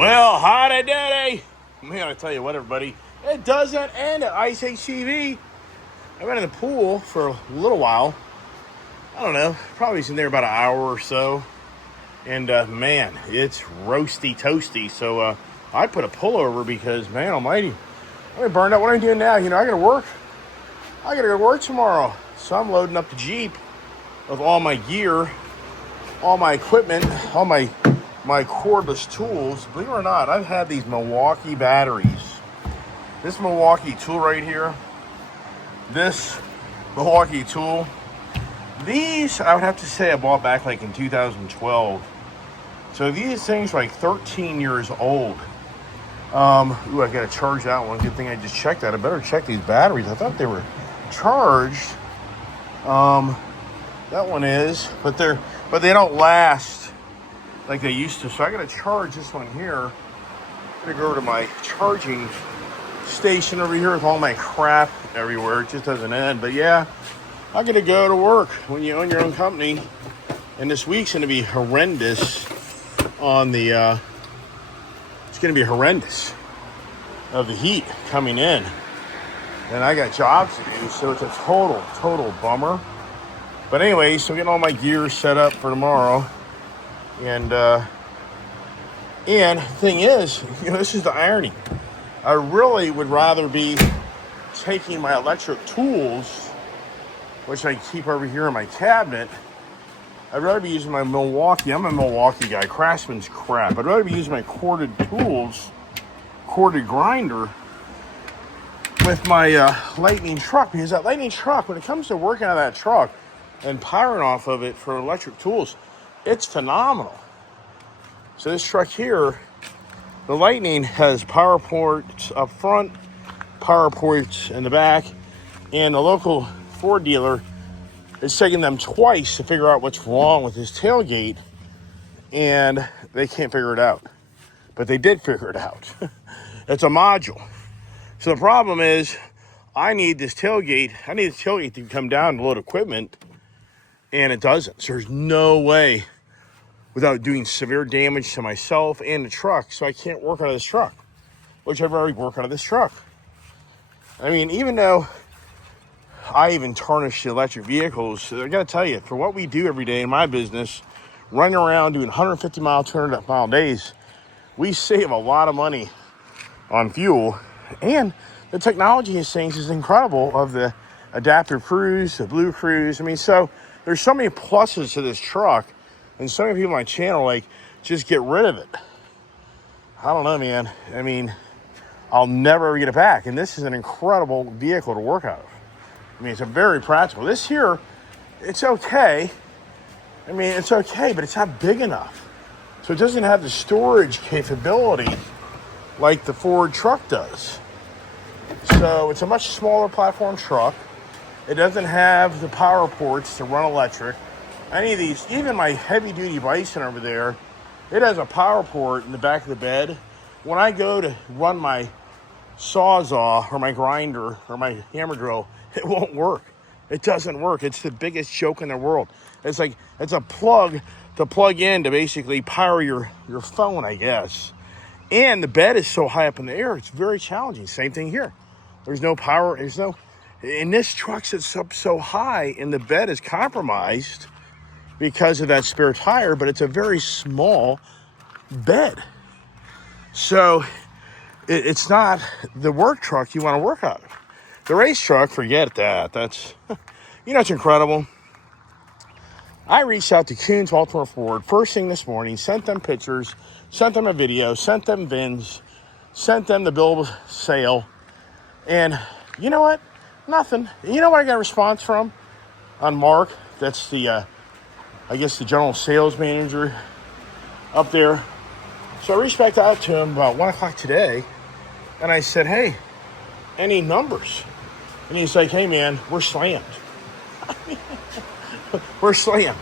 Well, howdy doody. Man, I tell you what, everybody, it doesn't end at Ice HCV. I've been in the pool for a little while. I don't know, probably in there about an hour or so. And man, it's roasty toasty. So I put a pullover because, man almighty, I'm burned out. What am I doing now? I gotta work. I gotta go to work tomorrow. So I'm loading up the Jeep with all my gear, all my equipment, all my cordless tools. Believe it or not, I've had these Milwaukee batteries. This Milwaukee tool right here, this Milwaukee tool, these I would have to say I bought back like in 2012. So these things are like 13 years old. I gotta charge that one. Good thing I just checked that. I better check these batteries. I thought they were charged. That one is, but they don't last like they used to. So I gotta charge this one here. I'm gonna go over to my charging station over here with all my crap everywhere. It just doesn't end. But yeah, I'm gonna go to work when you own your own company. And this week's gonna be horrendous on the it's gonna be horrendous of the heat coming in. And I got jobs to do, so it's a total bummer. But anyway, so getting all my gear set up for tomorrow. And the thing is, this is the irony. I really would rather be taking my electric tools, which I keep over here in my cabinet. I'd rather be using my Milwaukee. I'm a Milwaukee guy. Craftsman's crap. I'd rather be using my corded tools, corded grinder, with my Lightning truck. Because that Lightning truck, when it comes to working on that truck and powering off of it for electric tools, it's phenomenal. So this truck here, the Lightning, has power ports up front, power ports in the back, and the local Ford dealer is taking them twice to figure out what's wrong with his tailgate, and they can't figure it out. But they did figure it out. It's a module. So the problem is, I need this tailgate to come down and load equipment, and it doesn't. So there's no way without doing severe damage to myself and the truck, so I can't work out of this truck, which I've already worked out of this truck. I mean, even though I even tarnish the electric vehicles, I gotta tell you, for what we do every day in my business, running around doing 150 mile, 200 mile days, we save a lot of money on fuel. And the technology of things is incredible, of the adaptive cruise, the blue cruise. I mean, so there's so many pluses to this truck, and so many people on my channel, like, just get rid of it. I don't know, man. I mean, I'll never ever get it back. And this is an incredible vehicle to work out of. I mean, it's a very practical. This here, it's okay. I mean, it's okay, but it's not big enough. So it doesn't have the storage capability like the Ford truck does. So it's a much smaller platform truck. It doesn't have the power ports to run electric. Any of these, even my heavy duty Bison over there, it has a power port in the back of the bed. When I go to run my Sawzall or my grinder or my hammer drill, it won't work. It doesn't work. It's the biggest joke in the world. It's like, it's a plug to plug in to basically power your phone, I guess. And the bed is so high up in the air, it's very challenging. Same thing here. There's no power. And this truck sits up so high, and the bed is compromised because of that spare tire, but it's a very small bed. So it's not the work truck you want to work out of. The race truck, forget that. That's, it's incredible. I reached out to Koons Baltimore Ford first thing this morning, sent them pictures, sent them a video, sent them VINs, sent them the bill of sale, and you know what? Nothing. You know what I got a response from? On Mark, that's the, I guess the general sales manager up there. So I reached back out to him about 1 o'clock today, and I said, hey, any numbers? And he's like, hey man, we're slammed. We're slammed.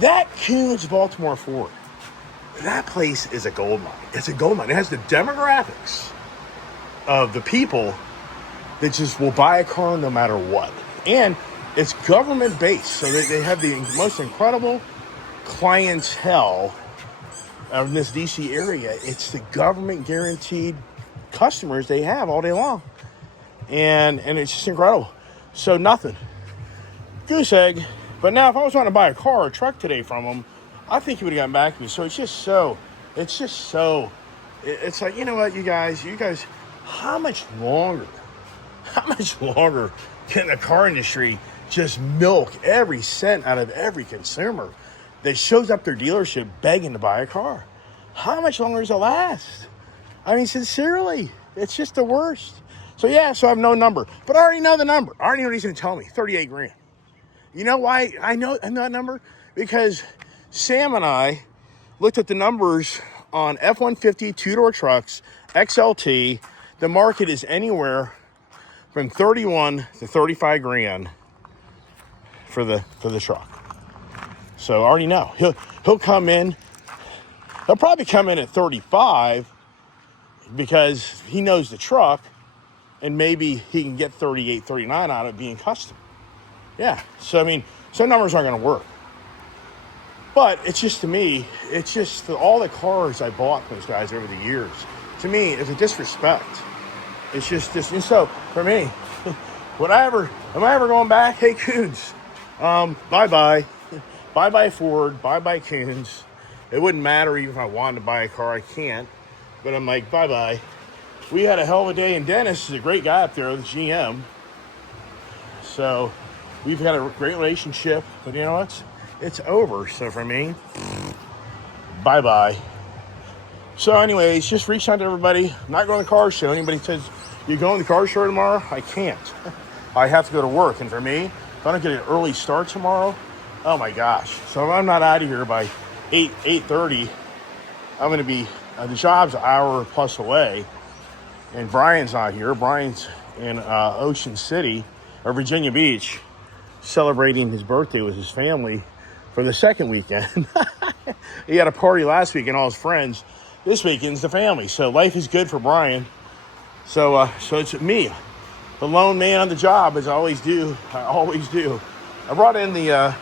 That Koons Baltimore Ford, that place is a gold mine. It's a gold mine. It has the demographics of the people that just will buy a car no matter what. And it's government based, so they have the most incredible clientele in this DC area, it's the government guaranteed customers they have all day long. And it's just incredible. So nothing. Goose egg. But now if I was wanting to buy a car or a truck today from them, I think he would have gotten back to me. So it's like, you know what, you guys, how much longer can the car industry just milk every cent out of every consumer that shows up their dealership begging to buy a car? How much longer does it last? I mean, sincerely, it's just the worst. So yeah, so I have no number, but I already know the number. I already know what he's going to tell me, 38 grand. You know why I know that number? Because Sam and I looked at the numbers on F-150 two-door trucks, XLT. The market is anywhere from 31 to 35 grand for the truck. So I already know. He'll come in. He'll probably come in at 35 because he knows the truck, and maybe he can get 38, 39 out of it being custom. Yeah. So I mean, some numbers aren't going to work. But it's just, to me, it's just all the cars I bought from those guys over the years. To me, it's a disrespect. It's just this. And so for me, am I ever going back? Hey, Coons, bye-bye. Bye-bye Ford, bye-bye Coons. It wouldn't matter even if I wanted to buy a car. I can't. But I'm like, bye-bye. We had a hell of a day, and Dennis is a great guy up there with GM. So we've had a great relationship. But you know what? It's over. So for me, bye-bye. So anyways, just reach out to everybody. I'm not going to the car show. Anybody says, you going to the car show tomorrow? I can't. I have to go to work. And for me, if I don't get an early start tomorrow, oh my gosh. So if I'm not out of here by 8:30, I'm going to be, the job's an hour plus away. And Brian's not here. Brian's in Ocean City, or Virginia Beach, celebrating his birthday with his family for the second weekend. He had a party last week and all his friends. This weekend's the family. So life is good for Brian. So it's me, the lone man on the job, as I always do. I brought in the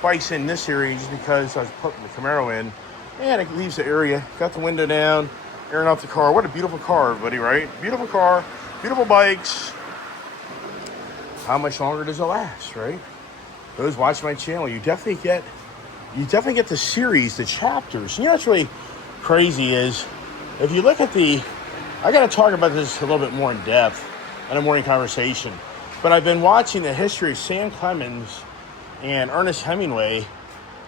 bikes in this series just because I was putting the Camaro in, and it leaves the area. Got the window down, airing out the car. What a beautiful car, everybody, right? Beautiful car, beautiful bikes. How much longer does it last, right? Those watch my channel, you definitely get the series, the chapters. You know what's really crazy is, if you look at I got to talk about this a little bit more in depth in a morning conversation, but I've been watching the history of Sam Clemens and Ernest Hemingway.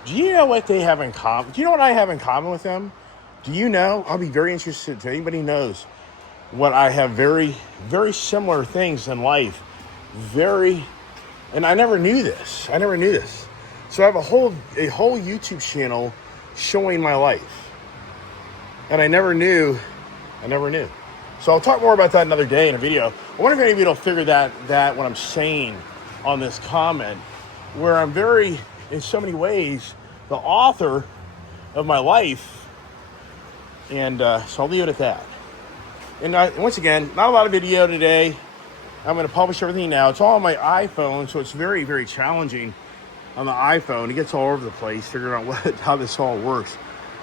Do you know what they have in common? Do you know what I have in common with them? Do you know? I'll be very interested if anybody knows what I have. Very, very similar things in life. And I never knew this. So I have a whole YouTube channel showing my life. And I never knew. So I'll talk more about that another day in a video. I wonder if anybody will figure that what I'm saying on this comment, where I'm very, in so many ways, the author of my life. And so I'll leave it at that. And once again, not a lot of video today. I'm going to publish everything now. It's all on my iPhone, so it's very, very challenging on the iPhone. It gets all over the place, figuring out how this all works.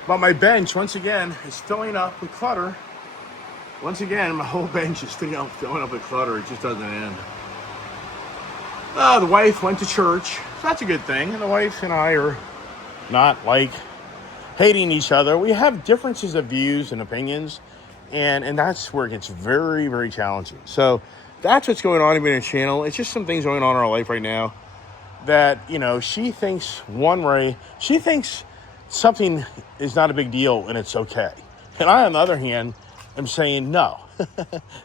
But my bench, once again, is filling up with clutter. Once again, my whole bench is filling up with clutter. It just doesn't end. The wife went to church, so that's a good thing. And the wife and I are not like hating each other. We have differences of views and opinions, and that's where it gets very, very challenging. So that's what's going on in the channel. It's just some things going on in our life right now that, she thinks one way. She thinks something is not a big deal and it's okay. And I, on the other hand, am saying no.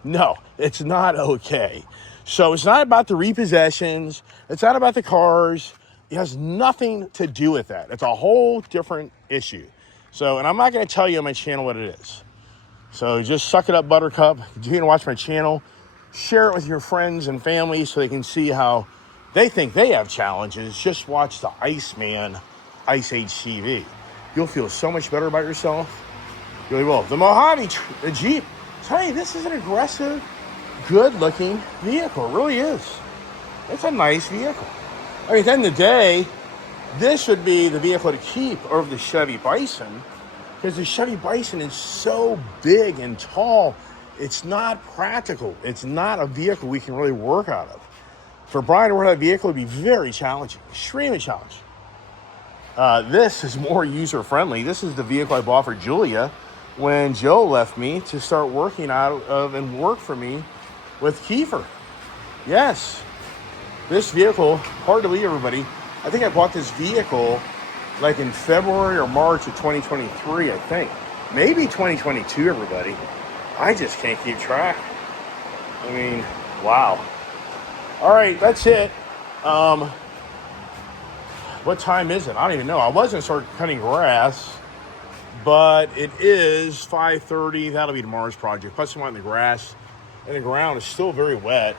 No, it's not okay. So it's not about the repossessions. It's not about the cars. It has nothing to do with that. It's a whole different issue. So, and I'm not going to tell you on my channel what it is. So just suck it up, Buttercup. Continue to watch my channel. Share it with your friends and family so they can see how they think they have challenges. Just watch the Iceman Ice Age TV. You'll feel so much better about yourself. You really will. The Mojave, the Jeep. Tell you, this is an aggressive, good-looking vehicle. It really is. It's a nice vehicle. I mean, at the end of the day, this would be the vehicle to keep over the Chevy Bison. because the Chevy Bison is so big and tall, it's not practical. It's not a vehicle we can really work out of. For Brian to work out a vehicle would be very challenging, extremely challenging. This is more user-friendly. This is the vehicle I bought for Julia when Joe left me to start working out of and work for me with Kiefer. Yes, this vehicle, hard to believe, everybody. I think I bought this vehicle like in February or March of 2023, I think. Maybe 2022, everybody. I just can't keep track. I mean, wow. All right, that's it. What time is it? I don't even know. I was going to start cutting grass, but it is 5:30. That'll be tomorrow's project. Plus, I'm out in the grass, and the ground is still very wet.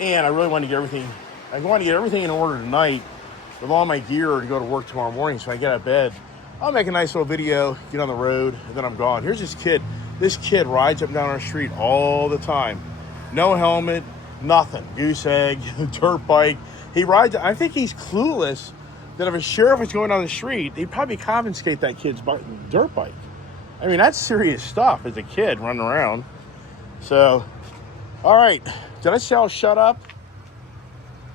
And I really want to get everything. I want to get everything in order tonight with all my gear to go to work tomorrow morning. So I get out of bed. I'll make a nice little video, get on the road, and then I'm gone. Here's this kid. This kid rides up and down our street all the time. No helmet, nothing. Goose egg, dirt bike. He rides. I think he's clueless that if a sheriff was going down the street, he'd probably confiscate that kid's dirt bike. I mean, that's serious stuff as a kid running around. So, all right. Did I say I'll shut up?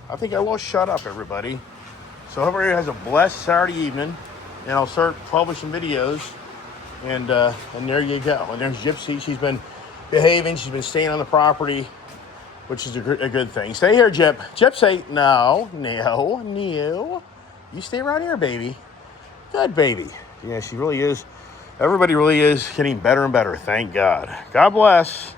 I think I will shut up, everybody. So, hope everybody has a blessed Saturday evening, and I'll start publishing videos. And there you go. And there's Gypsy. She's been behaving. She's been staying on the property, which is a good thing. Stay here, Gyp. Gyp, say no. You stay around here, baby. Good baby. Yeah, she really is. Everybody really is getting better and better. Thank God. God bless.